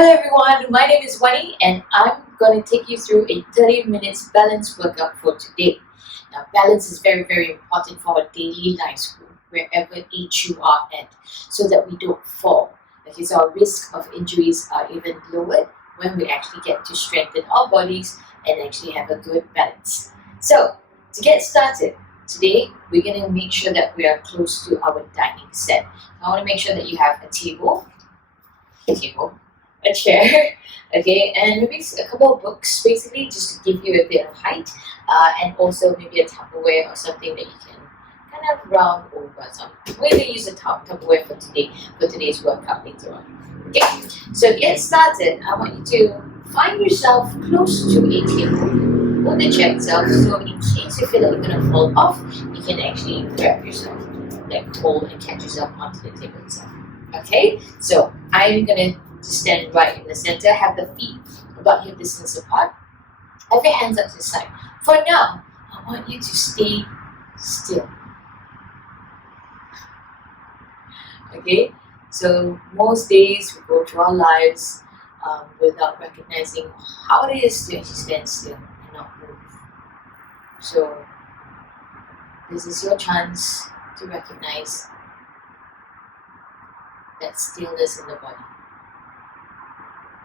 Hello everyone, my name is Wany and I'm going to take you through a 30 minutes balance workout for today. Now balance is very important for our daily lives, wherever age you are at, so that we don't fall. Because our risk of injuries are even lowered when we actually get to strengthen our bodies and actually have a good balance. So to get started, today we're going to make sure that we are close to our dining set. I want to make sure that you have a chair, okay, and maybe a couple of books, basically, just to give you a bit of height, and also maybe a Tupperware or something that you can kind of round over. So we're going to use a Tupperware for today's workout later on. Okay, so to get started, I want you to find yourself close to a table or the chair itself, so in case you feel like you're going to fall off, you can actually grab yourself, like hold and catch yourself onto the table itself. Okay, so I'm going to stand right in the center, have the feet about hip distance apart, have your hands up to the side. For now, I want you to stay still. Okay, so most days we go through our lives without recognizing how it is to actually stand still and not move. So this is your chance to recognize that stillness in the body.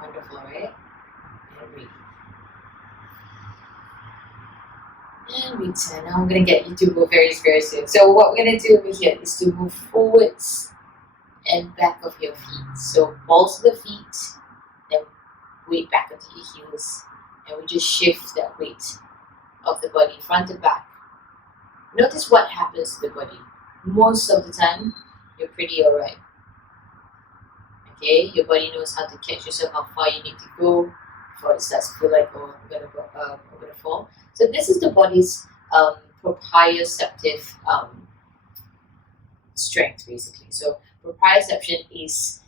Wonderful, right? And breathe. And return. Now I'm going to get you to move very soon. So what we're going to do over here is to move forwards and back of your feet. So balls of the feet, then weight back onto your heels. And we just shift that weight of the body front to back. Notice what happens to the body. Most of the time, you're pretty alright. Okay, your body knows how to catch yourself, how far you need to go before it starts to feel like, oh, I'm gonna fall. So this is the body's proprioceptive strength, basically. So proprioception is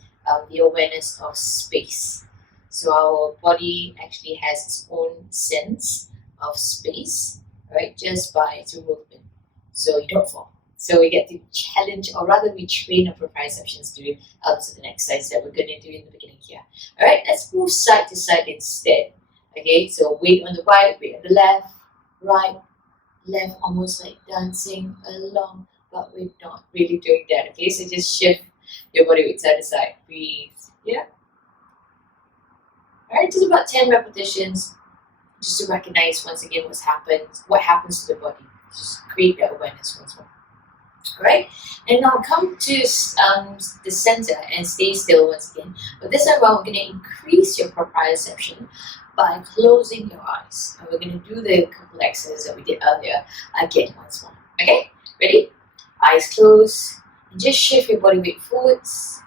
the awareness of space. So our body actually has its own sense of space, right? Just by through movement, so you don't fall. So we get to challenge, or rather we train our proprioceptions to answer the exercise that we're going to do in the beginning here. Alright, let's move side to side instead. Okay, so weight on the right, weight on the left, right, left, almost like dancing along, but we're not really doing that. Okay, so just shift your body weight side to side. Breathe. Yeah. Alright, just about 10 repetitions, just to recognize once again what happens to the body. Just create that awareness once more. Alright, and now come to the center and stay still once again. But this time around, we're going to increase your proprioception by closing your eyes. And we're going to do the couple exercises that we did earlier again once more. Okay, ready? Eyes closed. And just shift your body weight forwards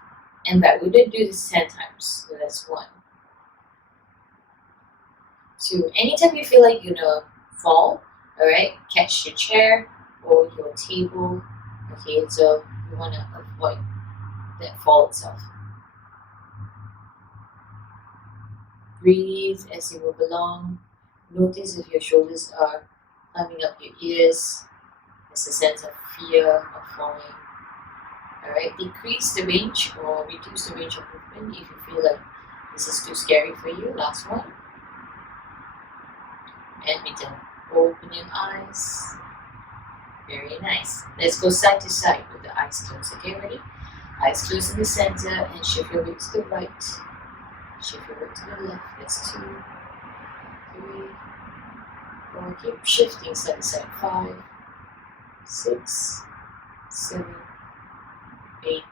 and back. We're going to do this 10 times. So that's 1, 2. Anytime you feel like you're going to fall, alright, catch your chair or your table. Okay, so you want to avoid that fall itself. Breathe as you move along. Notice if your shoulders are climbing up your ears. There's a sense of fear of falling. Alright, decrease the range or reduce the range of movement if you feel like this is too scary for you. Last one. And return. Open your eyes. Very nice. Let's go side to side with the eyes closed. Okay, ready? Eyes closed in the center and shift your weight to the right. Shift your weight to the left. That's 2, 3, 4. Keep shifting side to side. 5, 6, 7, 8,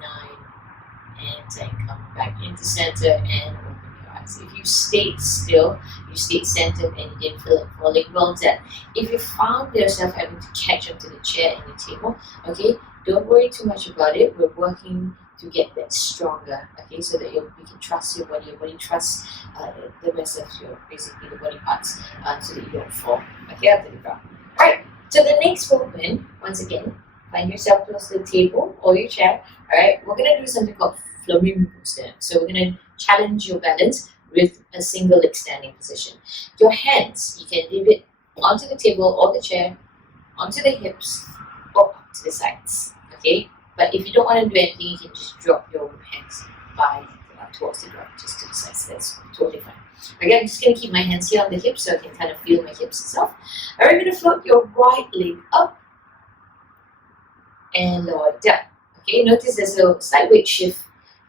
9, and 10. Come back into center and open your eyes. If you stayed still, you stayed centered and you didn't feel like falling, well done. If you found yourself having to catch up to the chair and the table, okay, don't worry too much about it. We're working to get that stronger, okay, so that you can trust your body trusts the rest of basically the body parts, so that you don't fall, okay, up to the ground. Alright, so the next movement, once again, find yourself close to the table or your chair. Alright, we're going to do something called Flamingo stand. So we're going to challenge your balance with a single leg standing position. Your hands, you can leave it onto the table or the chair, onto the hips, or up to the sides. Okay, but if you don't want to do anything, you can just drop your hands by towards the ground, just to the side. So that's totally fine. Again, I'm just going to keep my hands here on the hips so I can kind of feel my hips itself. Alright, we're going to float your right leg up and lower it down. Okay, notice there's a slight weight shift,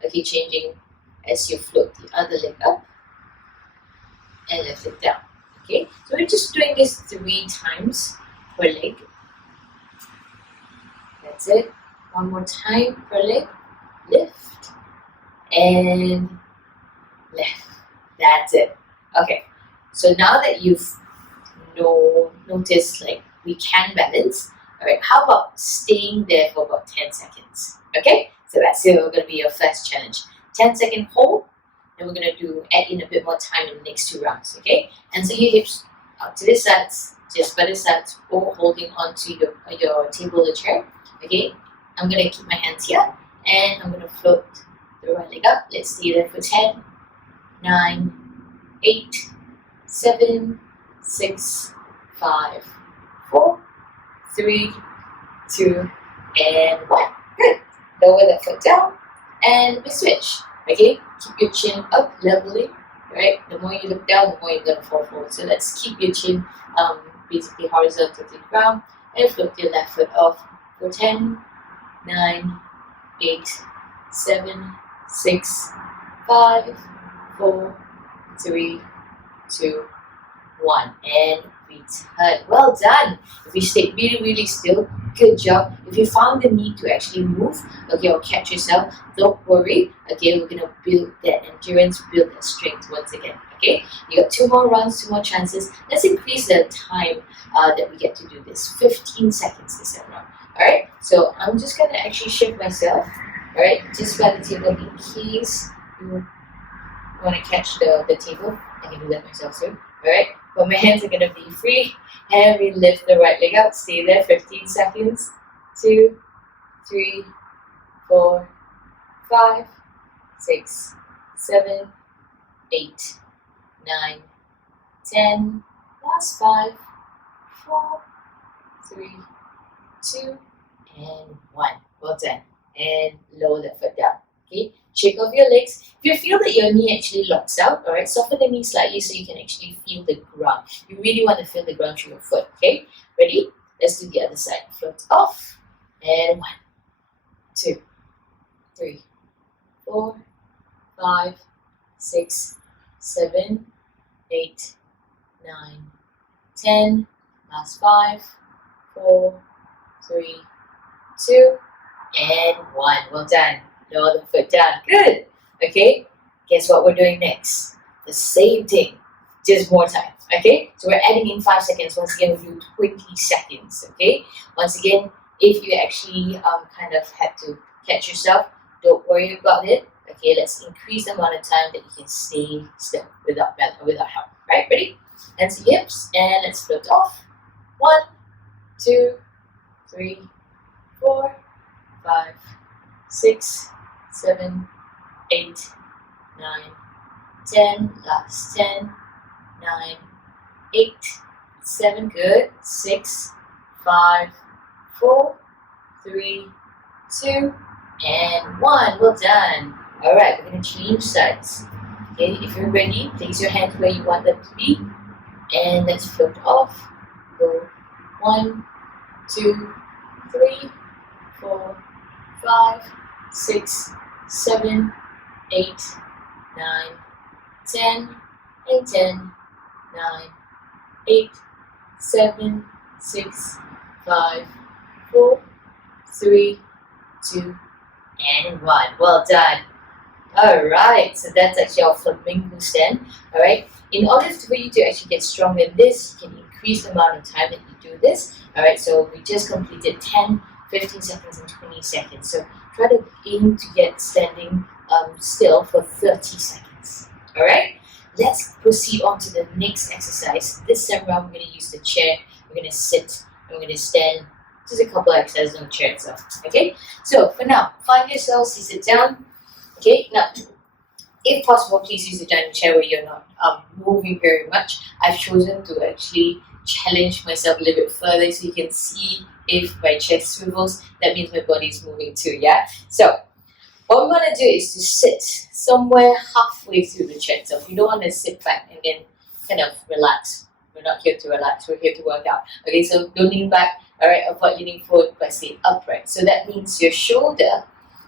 okay, changing as you float the other leg up and lift it down. Okay, so we're just doing this 3 times per leg. That's it. One more time per leg. Lift and lift. That's it. Okay, so now that you've noticed like we can balance, alright, how about staying there for about 10 seconds? Okay, so that's going to be your first challenge. 10-second hold, and we're going to add in a bit more time in the next 2 rounds. Okay, and so your hips out to the sides, just by the sides, or holding onto your table or chair. Okay, I'm going to keep my hands here and I'm going to float the right leg up. Let's stay there for 10, 9, 8, 7, 6, 5, 4, 3, 2, and 1. Good. Lower that foot down and we switch. Okay, keep your chin up, leveling. Right, the more you look down, the more you're going to fall forward. So let's keep your chin basically horizontal to the ground and float your left foot off for 10, 9, 8, 7, 6, 5, 4, 3, 2, 1, and return. Well done. If you stay really still, good job. If you found the need to actually move, okay, or catch yourself, don't worry. Okay, we're gonna build that endurance, build that strength once again. Okay, you got 2 more rounds, 2 more chances. Let's increase the time that we get to do this. 15 seconds this time round. Alright, so I'm just gonna actually shift myself, alright, just by the table in case you want to catch the table. I can do that myself too. Alright, but my hands are going to be free and we lift the right leg out. Stay there 15 seconds. 2, 3, 4, 5, 6, 7, 8, 9, 10. Last 5, 4, 3, 2, and 1. Well done. And lower that foot down. Okay, shake off your legs. If you feel that your knee actually locks out, alright, soften the knee slightly so you can actually feel the ground. You really want to feel the ground through your foot. Okay, ready? Let's do the other side. Float off. And 1, 2, 3, 4, 5, 6, 7, 8, 9, 10. Last 5, 4, 3, 2, and 1. Well done. Lower the foot down. Good. Okay. Guess what we're doing next? The same thing. Just more time. Okay. So we're adding in 5 seconds. Once again, we'll do 20 seconds. Okay. Once again, if you actually kind of had to catch yourself, don't worry about it. Okay. Let's increase the amount of time that you can stay still without help. Right. Ready? Hands to hips and let's float off. 1, 2, 3, 4, 5, 6, 7, 8, 9, 10. Last 10, 9, 8, 7. Good. 6, 5, 4, 3, 2, and 1. Well done. Alright, we're going to change sides. Okay, if you're ready, place your hands where you want them to be. And let's float off. Go 1, 2, 3, 4, 5, 6, 7, 8, 9, 10, and 10, 9, 8, 7, 6, 5, 4, 3, 2, and 1. Well done. Alright, so that's actually our flamingo stand. Alright, in order for you to actually get stronger in this, you can increase the amount of time that you do this. Alright, so we just completed 10, 15 seconds, and 20 seconds. So try to aim to get standing still for 30 seconds. Alright, let's proceed on to the next exercise. This time around, we're going to use the chair. We're going to sit, and we're going to stand. Just a couple of exercises on the chair itself. Okay, so for now, find yourself, sit down. Okay, now, if possible, please use the dining chair where you're not moving very much. I've chosen to actually challenge myself a little bit further so you can see if my chest swivels. That means my body is moving too, yeah? So, what we want to do is to somewhere halfway through the chair itself. You don't want to sit back and then kind of relax. We're not here to relax, we're here to work out. Okay, so don't lean back, alright, avoid leaning forward but stay upright. So that means your shoulder,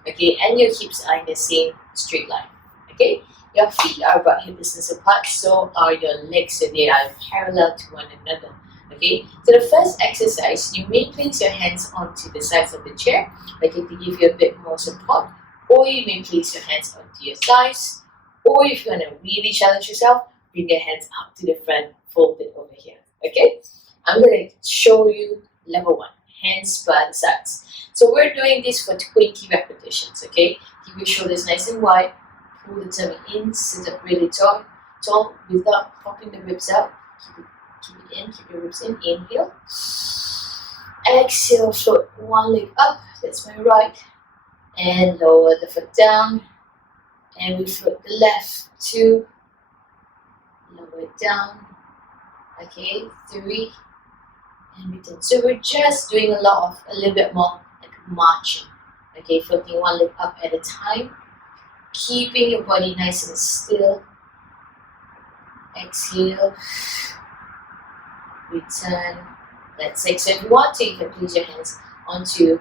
okay, and your hips are in the same straight line. Okay, your feet are about hip distance apart, so are your legs, so they are parallel to one another. Okay, so the first exercise, you may place your hands onto the sides of the chair, okay, to give you a bit more support, or you may place your hands onto your thighs, or if you want to really challenge yourself, bring your hands up to the front, fold it over here. Okay, I'm going to show you level 1, hands by the sides. So we're doing this for 20 repetitions. Okay, keep your shoulders nice and wide, pull the tummy in, sit up really tall without popping the ribs out. Keep it in, keep your ribs in. Inhale, exhale, float one leg up, that's my right, and lower the foot down, and we float the left, 2, lower it down, okay, 3, and return. So we're just doing a little bit more like marching, okay, floating one leg up at a time, keeping your body nice and still. Exhale, return. That's 6. So if you want to, you can place your hands onto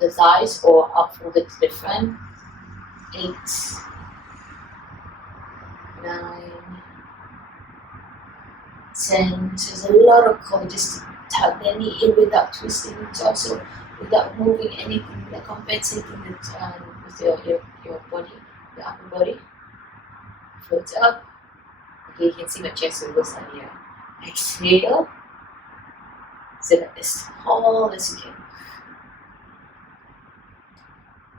the thighs or up folded to the front. 8, 9, 10. So there's a lot of core. Just tuck the knee in without twisting the torso, without moving anything, without compensating with your body, the upper body. Float up. Okay, you can see my chest swivel side here. Exhale. Sit up as tall as you can.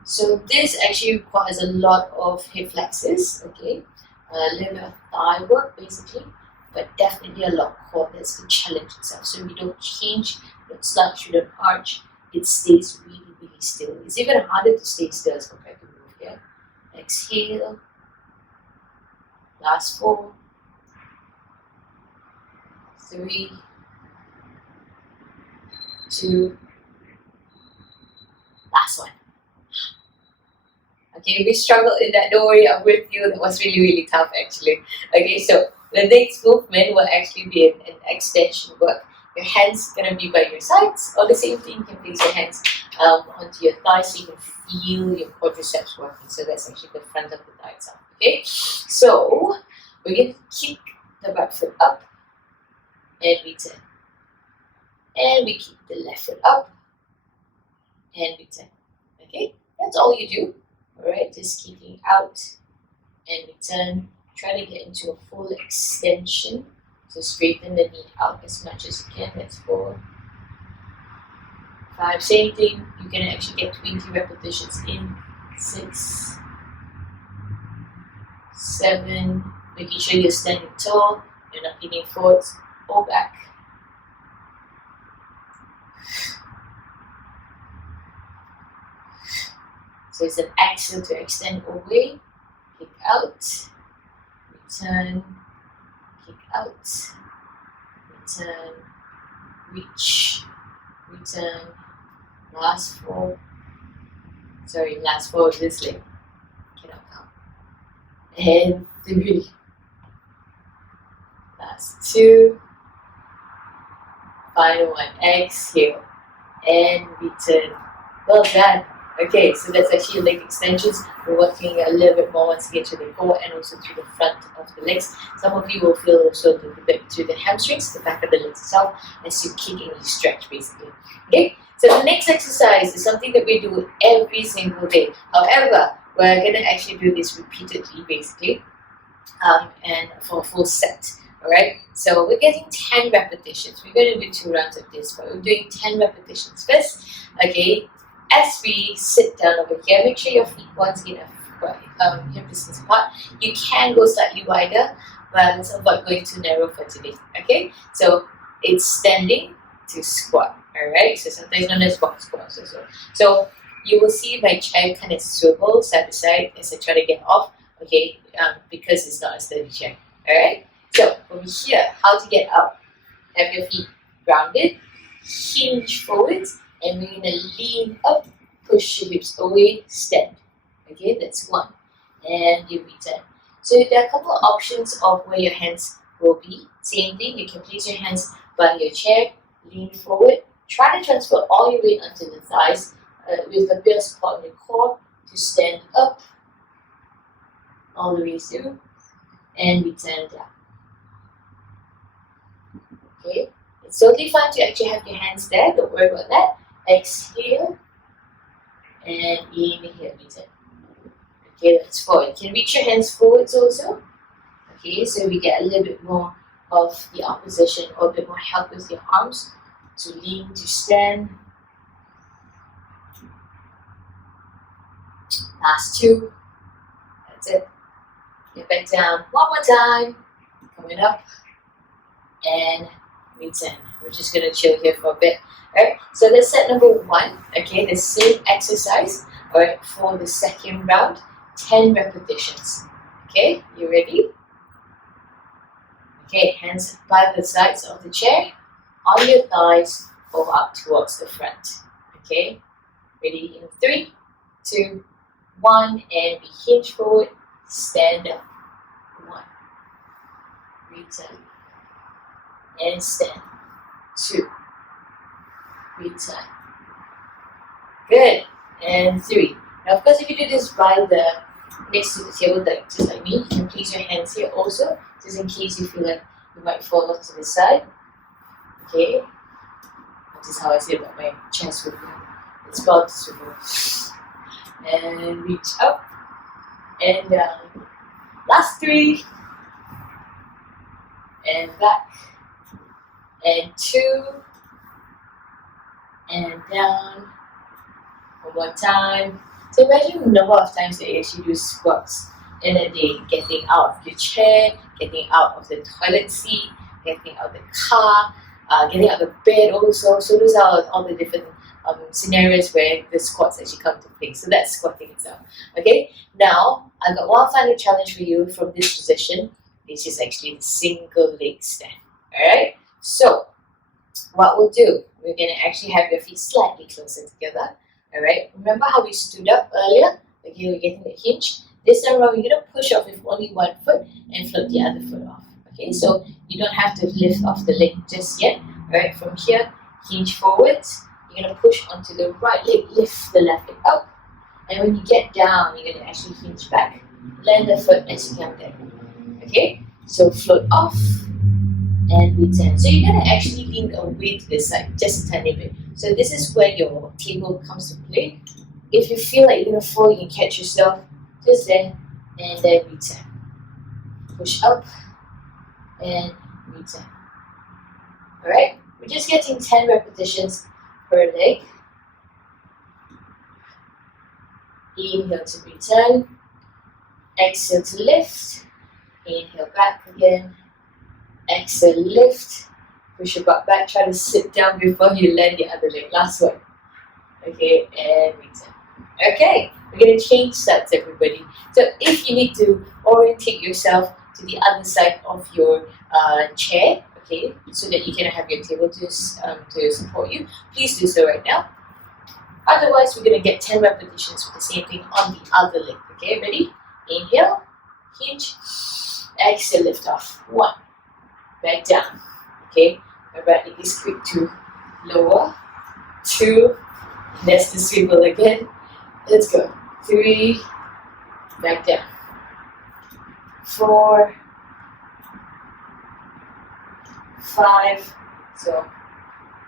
So this actually requires a lot of hip flexors, okay? A little bit of thigh work basically, but definitely a lot of core. That's the challenge itself. So we don't change, don't slouch, we don't arch. It stays really, really still. It's even harder to stay still as compared to move here. Exhale. Last 4, 3, 2, last one. Okay, we struggled in that, don't worry, I'm with you. That was really, really tough actually. Okay, so the next movement will actually be an extension work. Your hands gonna be by your sides, or the same thing, you can place your hands onto your thighs so you can feel your quadriceps working. So that's actually the front of the thigh itself. Okay, so we're going to kick the right foot up and return. And we keep the left foot up and return. Okay, that's all you do. Alright, just kicking out and return. Try to get into a full extension. So straighten the knee out as much as you can. That's 4, 5. Same thing, you can actually get 20 repetitions in. 6, 7. Making sure you're standing tall, you're not leaning forward or back. So it's an exhale to extend away, kick out, return, kick out, return, reach, return, last 4. Sorry, last 4 of this leg. Cannot count. And 3. Last 2. Final one. Exhale and return. Well done. Okay, so that's actually leg extensions. We're working a little bit more once again to the core and also to the front of the legs. Some of you will feel also a little bit to the hamstrings, the back of the legs itself, as you kick and you stretch basically. Okay, so the next exercise is something that we do every single day. However, we're going to actually do this repeatedly basically, and for a full set. Alright, so we're getting 10 repetitions. We're going to do 2 rounds of this, but we're doing 10 repetitions first. Okay, as we sit down over here, make sure your feet once again are hip distance apart. You can go slightly wider, but let's avoid going too narrow for today. Okay, so it's standing to squat. Alright, so sometimes known as box squats also. So you will see my chair kind of swivel side to side as I try to get off. Okay, because it's not a steady chair. Alright, so over here, how to get out? Have your feet grounded, hinge forwards, and we're going to lean up, push your hips away, stand. Okay, that's 1. and you return. So there are a couple of options of where your hands will be. Same thing, you can place your hands by your chair, lean forward, try to transfer all your weight onto the thighs with a bit of support in your core to stand up all the way through and return down. Okay, it's totally fine to actually have your hands there, don't worry about that. Exhale and inhale, return. Okay, that's forward. You can reach your hands forwards also. Okay, so we get a little bit more of the opposition or a bit more help with your arms to lean, to stand. Last two. That's it. Get back down one more time. Coming up and return. We're just going to chill here for a bit. Alright, so that's set number one. Okay, the same exercise. Alright, for the second round, 10 repetitions. Okay, you ready? Okay, hands by the sides of the chair, on your thighs, or up towards the front. Okay, ready in 3, 2, 1, and we hinge forward, stand up. 1, return, and stand. 2, return. Good, and 3. Now, of course, if you do this by the next to the table, just like me, you can place your hands here also, just in case you feel like you might fall off to the side. Okay, this is how I say about my chest swivel. It's called swivel. And reach up and down. Last 3, and back, and 2, and down. One more time. So imagine the number of times that you actually do squats in a day, getting out of your chair, getting out of the toilet seat, getting out of the car, getting out of the bed also. So those are all the different scenarios where the squats actually come to play. So that's squatting itself. Okay, now I've got one final challenge for you from this position. This is actually the single leg stand. Alright, so what we'll do, we're going to actually have your feet slightly closer together. Alright, remember how we stood up earlier? Okay, we're getting the hinge. This time around, you're going to push off with only one foot and float the other foot off. Okay, so you don't have to lift off the leg just yet. Alright, from here, hinge forwards. You're going to push onto the right leg, lift the left leg up. And when you get down, you're going to actually hinge back. Land the foot as you come down. Okay, so float off and return. So you're going to actually lean away to the side, just a tiny bit. So this is where your table comes to play. If you feel like you're going to fall, you can catch yourself just there and then return. Push up and return. Alright, we're just getting 10 repetitions per leg. Inhale to return. Exhale to lift. Inhale back again. Exhale, lift. Push your butt back. Try to sit down before you land the other leg. Last one. Okay, and return. Okay, we're going to change sides, everybody. So if you need to orientate yourself to the other side of your chair, okay, so that you can have your table to support you, please do so right now. Otherwise, we're going to get 10 repetitions with the same thing on the other leg. Okay, ready? Inhale, hinge, exhale, lift off. 1, back down. Okay, my right leg is quick to lower. 2, that's the swivel again. Let's go. 3, back down. 4, 5, so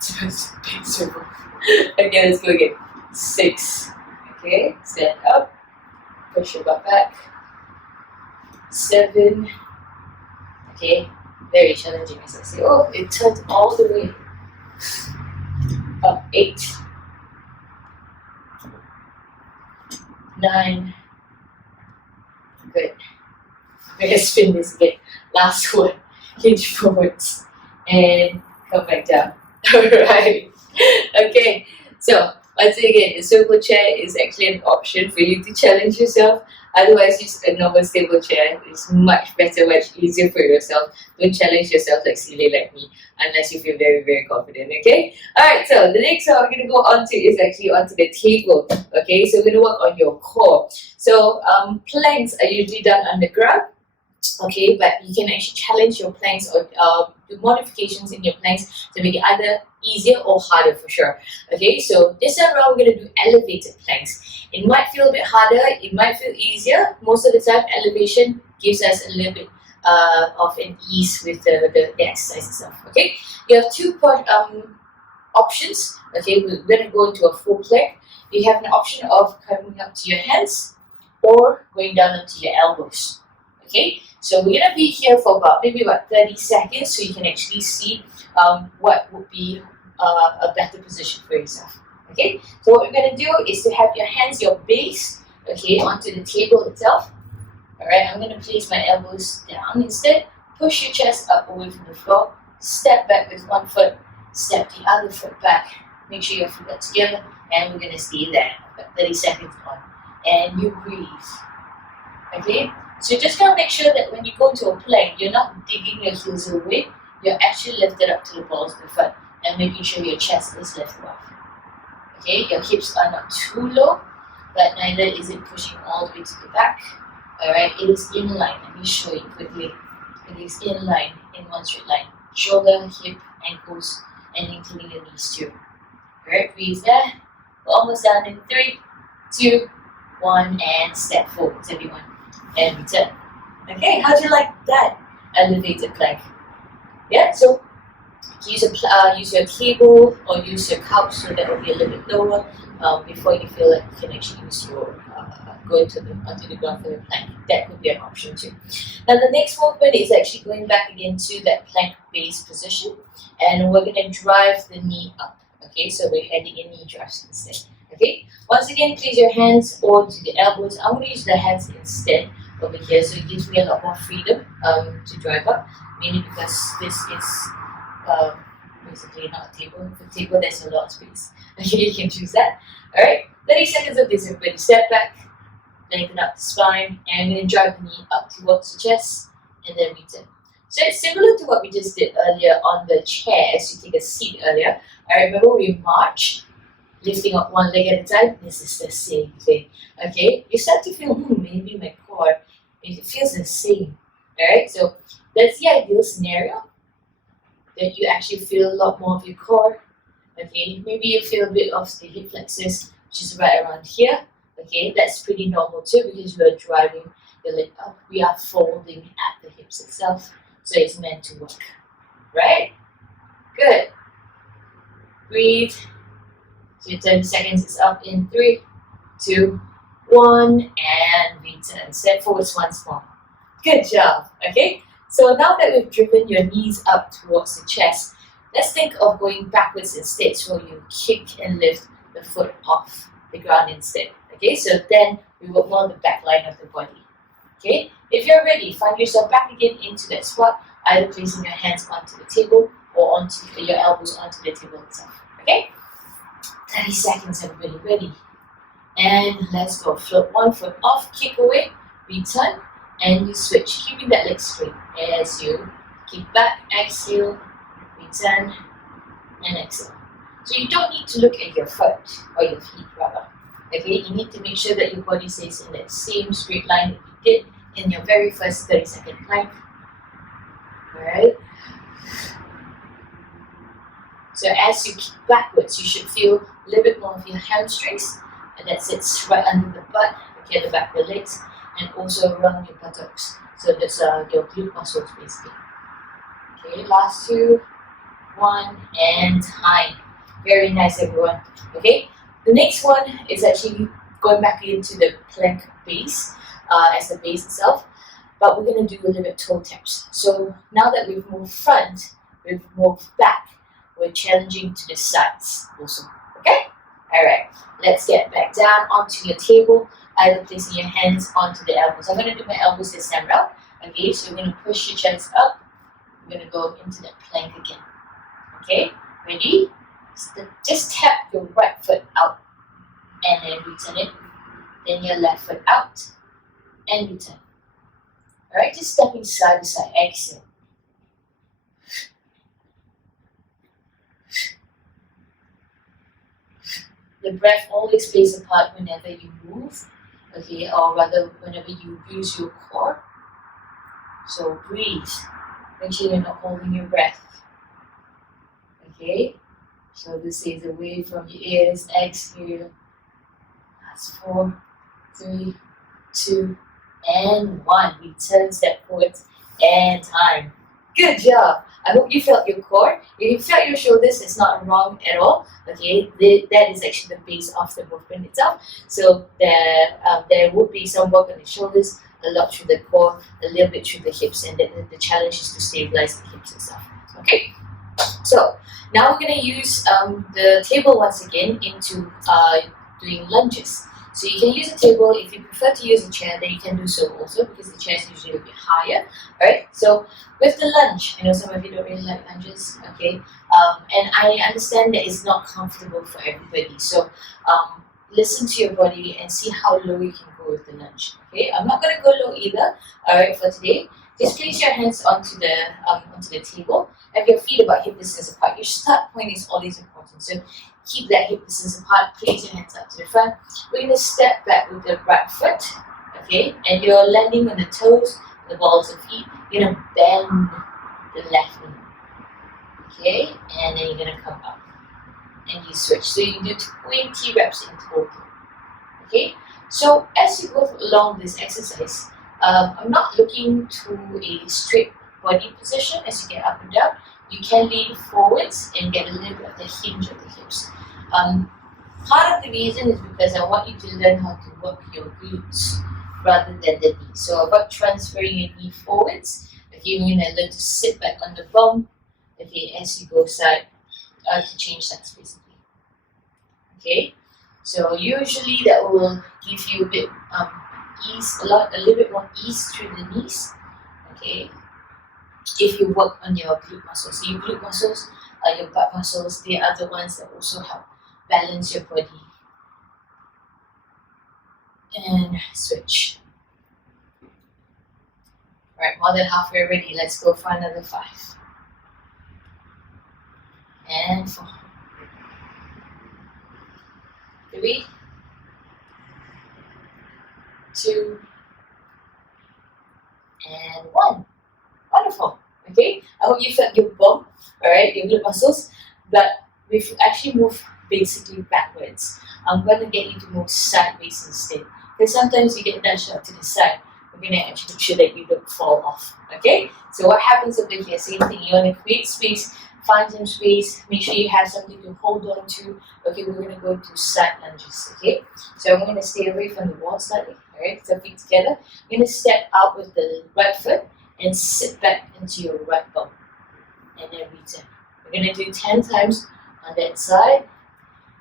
just big circle. Okay, let's go again. 6, okay, stand up, push your butt back. 7, okay, very challenging as I say. Oh, it turns all the way up. 8, 9, good. We're going to spin this again. Last one, hinge forwards and come back down. Alright, okay, so Once again, the swivel chair is actually an option for you to challenge yourself. Otherwise, use a normal stable chair. It's much better, much easier for yourself. Don't challenge yourself like silly like me unless you feel very, very confident, okay? Alright, so the next one we're going to go on to is actually onto the table, okay? So we're going to work on your core. So planks are usually done on the ground, okay, but you can actually challenge your planks or do modifications in your planks to make it either easier or harder for sure. Okay, so this time around we're going to do elevated planks. It might feel a bit harder, it might feel easier. Most of the time elevation gives us a little bit of an ease with the exercise itself. Okay, you have two options. Okay, we're going to go into a full plank. You have an option of coming up to your hands or going down onto your elbows. Okay, so we're gonna be here for maybe about 30 seconds so you can actually see what would be a better position for yourself. Okay, so what we're gonna do is to have your hands, your base, okay, onto the table itself. Alright, I'm gonna place my elbows down instead. Push your chest up away from the floor. Step back with one foot, step the other foot back. Make sure your feet are together, and we're gonna stay there for 30 seconds on. And you breathe. Okay? So just gotta make sure that when you go into a plank, you're not digging your heels away, you're actually lifted up to the balls of the foot and making sure your chest is lifted up. Okay, your hips are not too low, but neither is it pushing all the way to the back. Alright, it is in line. Let me show you quickly. It is in line, in one straight line. Shoulder, hip, ankles, and including the knees too. Alright, breathe there. We're almost done in 3, 2, 1, and step forwards, everyone. And return. Okay, how do you like that elevated plank? Yeah, so use your table or use your couch so that will be a little bit lower before you feel like you can actually use your go onto the ground for the plank. That could be an option too. Now the next movement is actually going back again to that plank base position, and we're going to drive the knee up. Okay, so we're adding a knee thrust instead. Okay, once again, place your hands onto the elbows. I'm going to use the hands instead over here, so it gives me a lot more freedom to drive up, mainly because this is basically not a table. For a table, there's a lot of space. Okay, you can choose that. Alright, 30 seconds of this. Everybody step back, lengthen up the spine, and I'm going to drive the knee up towards the chest, and then return. So it's similar to what we just did earlier on the chairs. You take a seat earlier. I remember we marched, lifting up one leg at a time. This is the same thing. Okay, you start to feel, maybe my core, it feels the same. Alright, so that's the ideal scenario, that you actually feel a lot more of your core. Okay, maybe you feel a bit of the hip flexors, which is right around here. Okay, that's pretty normal too because we are driving the leg up. We are folding at the hips itself, so it's meant to work. Right? Good. Breathe. So 10 seconds is up in 3, 2, 1, and return. Step forwards once more. Good job. Okay, so now that we've driven your knees up towards the chest, let's think of going backwards instead, so you kick and lift the foot off the ground instead. Okay, so then we work more on the back line of the body. Okay, if you're ready, find yourself back again into that spot, either placing your hands onto the table or onto your elbows onto the table itself. Okay, 30 seconds, everybody, ready? And let's go. Float one foot off, kick away, return, and you switch, keeping that leg straight as you kick back, exhale, return, and exhale. So you don't need to look at your foot, or your feet rather. Okay, you need to make sure that your body stays in that same straight line that you did in your very first 30-second plank. Alright. So as you kick backwards, you should feel a little bit more of your hamstrings, and that sits right under the butt, okay, at the back of the legs, and also around your buttocks. So that's your glute muscles basically. Okay, last 2, 1, and time. Very nice, everyone. Okay, the next one is actually going back into the plank base as the base itself, but we're going to do a little bit toe taps. So now that we've moved front, we've moved back, we're challenging to the sides also. Okay? Alright, let's get back down onto your table, either placing your hands onto the elbows. I'm going to do my elbows this time around. Okay, so we're going to push your chest up. We're going to go into that plank again. Okay, ready? Just tap your right foot out and then return it. Then your left foot out and return. Alright, just stepping side to side. Exhale. The breath always plays a part whenever you move, okay, or rather whenever you use your core. So breathe. Make sure you're not holding your breath. Okay? Shoulders stays away from your ears. Exhale. That's 4, 3, 2, and 1. Return, step forward, and time. Good job. I hope you felt your core. If you felt your shoulders, it's not wrong at all. Okay, that is actually the base of the movement itself. So there would be some work on the shoulders, a lot through the core, a little bit through the hips, and the challenge is to stabilize the hips itself. Okay, so now we're going to use the table once again into doing lunges. So you can use a table. If you prefer to use a chair, then you can do so also, because the chair is usually a bit higher. Alright, so with the lunge, I know some of you don't really like lunges, okay? And I understand that it's not comfortable for everybody. So listen to your body and see how low you can go with the lunge. Okay, I'm not going to go low either. Alright, for today, just place your hands onto the table. Have your feet about hip distance apart. Your start point is always important. So keep that hip distance apart. Place your hands up to the front. We're going to step back with the right foot. Okay, and you're landing on the toes, the balls of feet. You're going to bend the left knee. Okay, and then you're going to come up. And you switch. So you do 20 reps in total. Okay, so as you go along this exercise, I'm not looking to a straight body position as you get up and down. You can lean forwards and get a little bit of the hinge of the hips. Part of the reason is because I want you to learn how to work your glutes rather than the knee. So about transferring your knee forwards. Okay, you're going to learn to sit back on the bum. Okay, as you go side to change sides basically. Okay, so usually that will give you a bit ease, a little bit more ease through the knees. Okay, if you work on your glute muscles. So your glute muscles, your butt muscles, they are the ones that also help balance your body. And switch. Alright, more than halfway already. Let's go for another 5. And 4. 3, 2, and 1. Wonderful. Okay, I hope you felt your bum, alright, your glute muscles, but we've actually moved basically backwards. I'm going to get you to move sideways instead, because sometimes you get nudged out to the side. We're going to actually make sure that you don't fall off. Okay, so what happens over here? Same thing. You want to create space, find some space, make sure you have something to hold on to. Okay, we're going to go to side lunges. Okay, so I'm going to stay away from the wall slightly. Alright, so feet together. I'm going to step out with the right foot and sit back into your right bum, and then return. We're going to do 10 times on that side.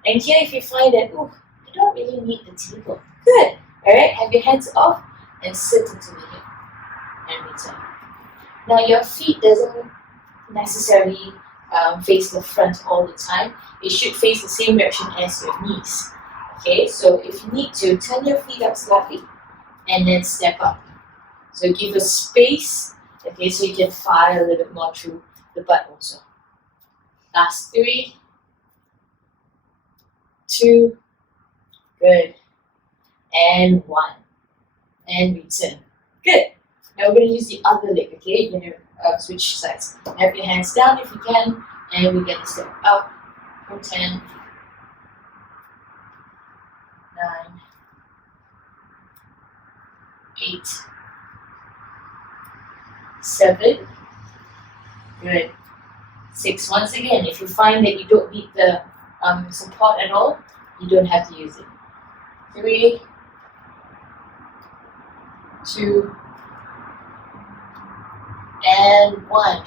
And here, if you find that, I don't really need the table. Good. Alright, have your hands off and sit into the hip and return. Now, your feet doesn't necessarily face the front all the time. It should face the same direction as your knees. Okay, so if you need to, turn your feet up slightly and then step up. So give us space, okay, so you can fire a little bit more through the butt also. Last 3, 2, good, and 1, and return. Good. Now we're going to use the other leg, okay? You're going to switch sides. Have your hands down if you can, and we're going to step up for 10, 9, 8, 7, good, 6. Once again, if you find that you don't need the support at all, you don't have to use it. 3, 2, and 1.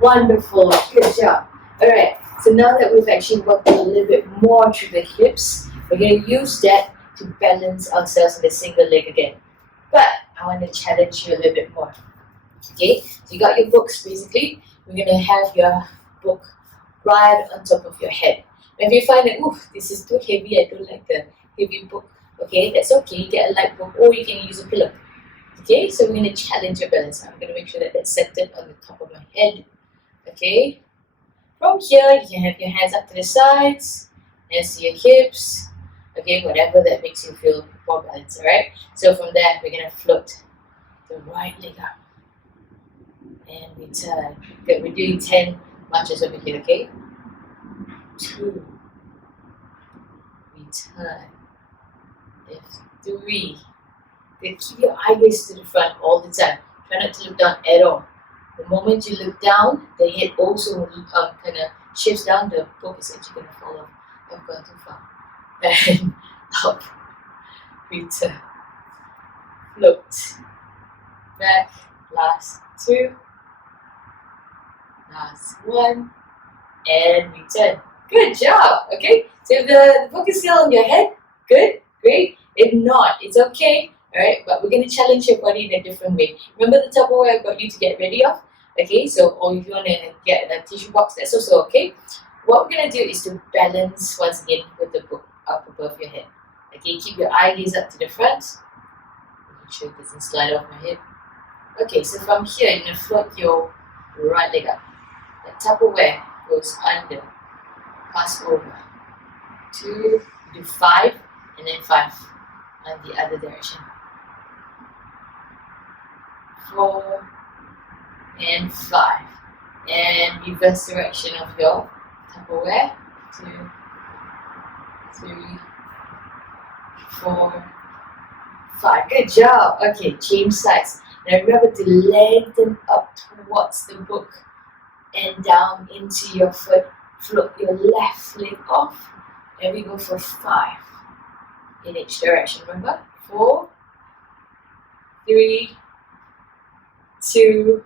Wonderful, good job. Alright, so now that we've actually worked a little bit more through the hips, we're going to use that to balance ourselves on the single leg again. But I want to challenge you a little bit more. Okay, so you got your books basically. We're going to have your book right on top of your head. If you find that, this is too heavy, I don't like the heavy book, okay, that's okay. Get a light book, or you can use a pillow. Okay, so we're going to challenge your balance. I'm going to make sure that that's centered on the top of my head. Okay, from here you can have your hands up to the sides, hands to your hips. Okay, whatever that makes you feel more balanced. Alright, so from there we're going to float the right leg up and return. Good, we're doing 10 marches over here. Okay, 2, return, lift, 3. Good. Keep your eye gaze to the front all the time. Try not to look down at all. The moment you look down, the head also kind of shifts down. The book is actually going to fall off. I've gone too far. And up, return, float, back, last 2, last 1, and return. Good job. Okay, so if the book is still on your head, good, great. If not, it's okay. Alright, but we're going to challenge your body in a different way. Remember the Tupperware I got you to get ready of? Okay, so, or if you want to get a tissue box, that's also okay. What we're going to do is to balance once again with the book up above your head. Okay, keep your eye gaze up to the front. Make sure it doesn't slide off my head. Okay, so from here, you're going to float your right leg up. The Tupperware goes under. Pass over. 2, do 5, and then 5 on the other direction. 4 and 5, and reverse direction of your Tupperware. 2, 3, 4, 5. Good job. Okay, change sides. Now remember to lengthen up towards the book and down into your foot. Float your left leg off, and we go for 5 in each direction. Remember, 4, 3, 2,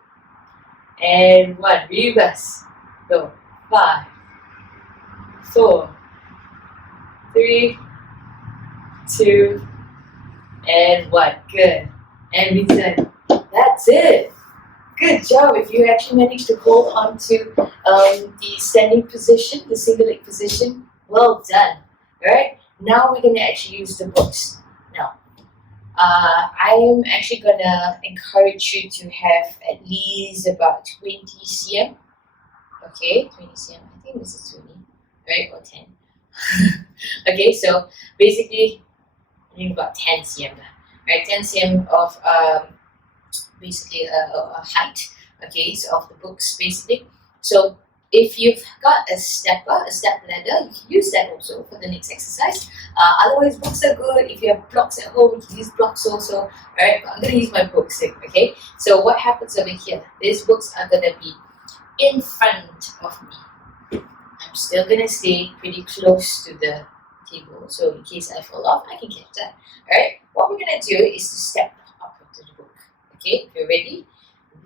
and 1. Reverse. Go. 5, 4, 3, 2, and 1. Good. And return. That's it. Good job. If you actually managed to hold on to the standing position, the single leg position, well done. Alright, now we're going to actually use the books. Now, I am actually going to encourage you to have at least about 20 cm. Okay, 20 cm. I think this is 20, right? Or 10. Okay, so basically, I think about 10 cm. Right, 10 cm of basically a height, okay, so of the books basically. So if you've got a step ladder, you can use that also for the next exercise. Otherwise, books are good. If you have blocks at home, you can use blocks also. Alright, but I'm going to use my books, okay? So what happens over here? These books are going to be in front of me. I'm still going to stay pretty close to the table, so in case I fall off, I can catch that. Alright, what we're going to do is to step up into the book. Okay, if you're ready,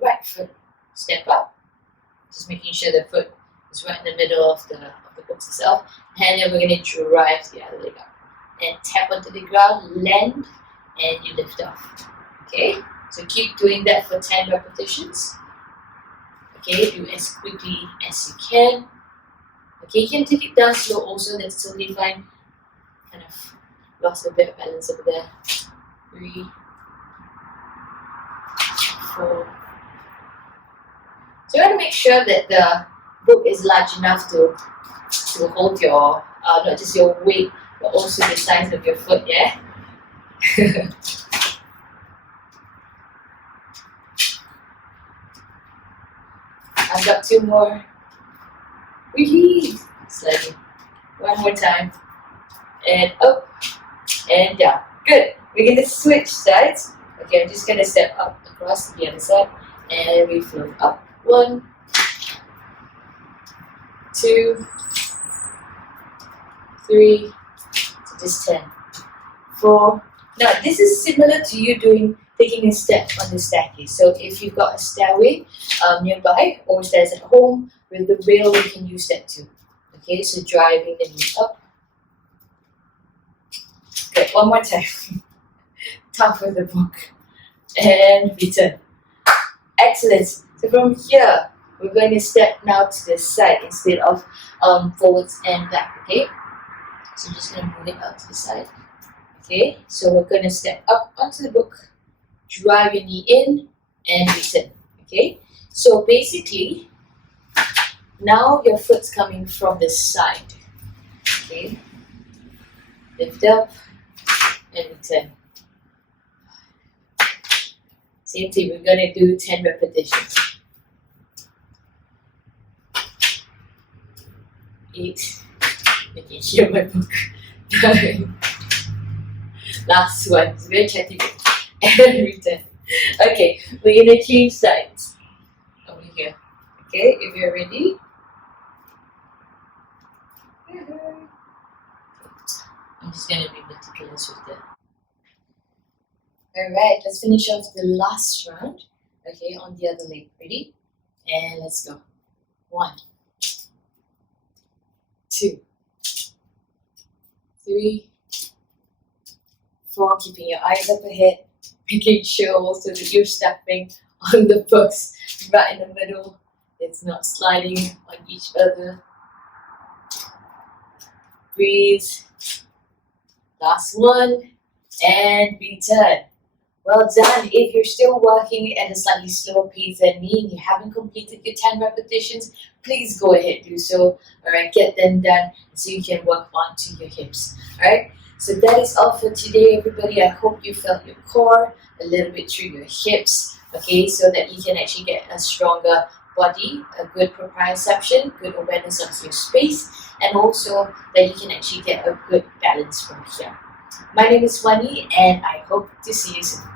right foot, step up. Just making sure the foot is right in the middle of the books itself. And then we're going to drive the other leg up. And tap onto the ground, land, and you lift off. Okay, so keep doing that for 10 repetitions. Okay, do as quickly as you can. Okay, you can take it down slow also, that's totally fine. Kind of lost a bit of balance over there. 3, 4. So you want to make sure that the book is large enough to hold your, not just your weight, but also the size of your foot, yeah? I've got 2 more. Wee-hee! Sliding. 1 more time. And up. And down. Good. We're going to switch sides. Okay, I'm just going to step up across to the other side. And we float up. 1, 2, 3, so just 10, 4. Now this is similar to you taking a step on the staircase. So if you've got a stairway nearby or stairs at home with the rail, you can use that too. Okay, so driving the knee up. Good, 1 more time. Top of the book. And return. Excellent. So from here, we're going to step now to the side instead of forwards and back, okay? So I'm just going to move it out to the side. Okay, so we're going to step up onto the book, drive your knee in, and return. Okay, so basically, now your foot's coming from the side. Okay, lift up and return. Same thing, we're going to do 10 repetitions. 8, I can hear my book. 9, last one, it's very chatty, and return. Okay, we're going to change sides over here. Okay, if you're ready. I'm just going to be meticulous with that. Alright, let's finish off the last round. Okay, on the other leg. Ready? And let's go. 1, 2, 3, 4. Keeping your eyes up ahead. Making sure also that you're stepping on the books right in the middle. It's not sliding on each other. Breathe. Last one. And return. Well done. If you're still working at a slightly slower pace than me and you haven't completed your 10 repetitions, please go ahead, do so. Alright, get them done so you can work onto your hips. Alright, so that is all for today, everybody. I hope you felt your core a little bit through your hips, okay, so that you can actually get a stronger body, a good proprioception, good awareness of your space, and also that you can actually get a good balance from here. My name is Wany, and I hope to see you soon.